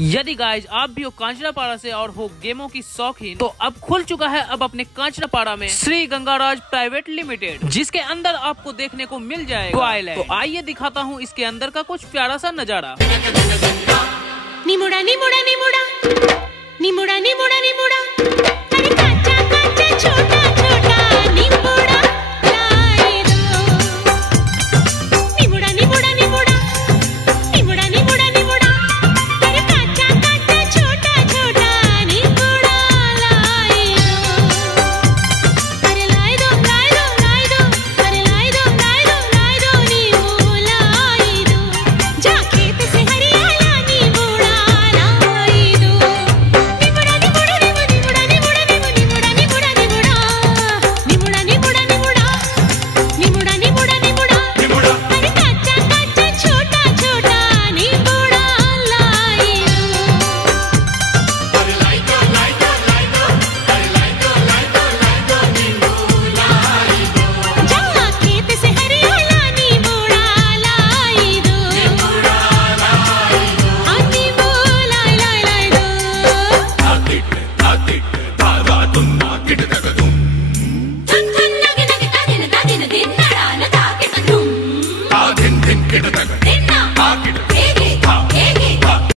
यदि गाइज आप भी हो कांचनापाड़ा से और हो गेमों की शौकीन, तो अब खुल चुका है अब अपने कांचनापाड़ा में श्री गंगाराज प्राइवेट लिमिटेड, जिसके अंदर आपको देखने को मिल जाएगा टॉयलेट। तो आइए दिखाता हूँ इसके अंदर का कुछ प्यारा सा नजारा। निमुड़ा निमुड़ा निमुड़ा निमुड़ा निमुड़ा निमुड़ा, अरे काचा काचा छोटा छोटा निमुड़ा लाई दो। निमुड़ा निमुड़ा निमुड़ा निमुड़ा निमुड़ा निमुड़ा, अरे काचा काचा छोटा छोटा निमुड़ा लाई दो। अरे लाई दो लाई दो लाई दो, अरे लाई दो लाई दो लाई दो निमुड़ा लाई दो। जा खेत से हरियाला निमुड़ा लाई दो। निमुड़ा निमुड़ा निमुड़ा निमुड़ा निमुड़ा निमुड़ा निमुड़ा निमुड़ा निमुड़ा निमुड़ा निमुड़ा निमुड़ा निमुड़ा, अरे काचा काचा छोटा छोटा निमुड़ा लाई दो। अरे लाई दो लाई दो लाई दो, अरे लाई दो लाई दो लाई दो निमुड़ा लाई दो। जा खेत से हरियाला निमुड़ा लाई दो। निमुड़ा लाई दो। हाँ निमुड़ा लाई लाई दो। तातिट तारा तुन्ना किट तक तुम धन धन नग नग तादिन तादिन दिन नड़ा न ताकिट धूम धिन धिन किट तक दिन ना ताकिट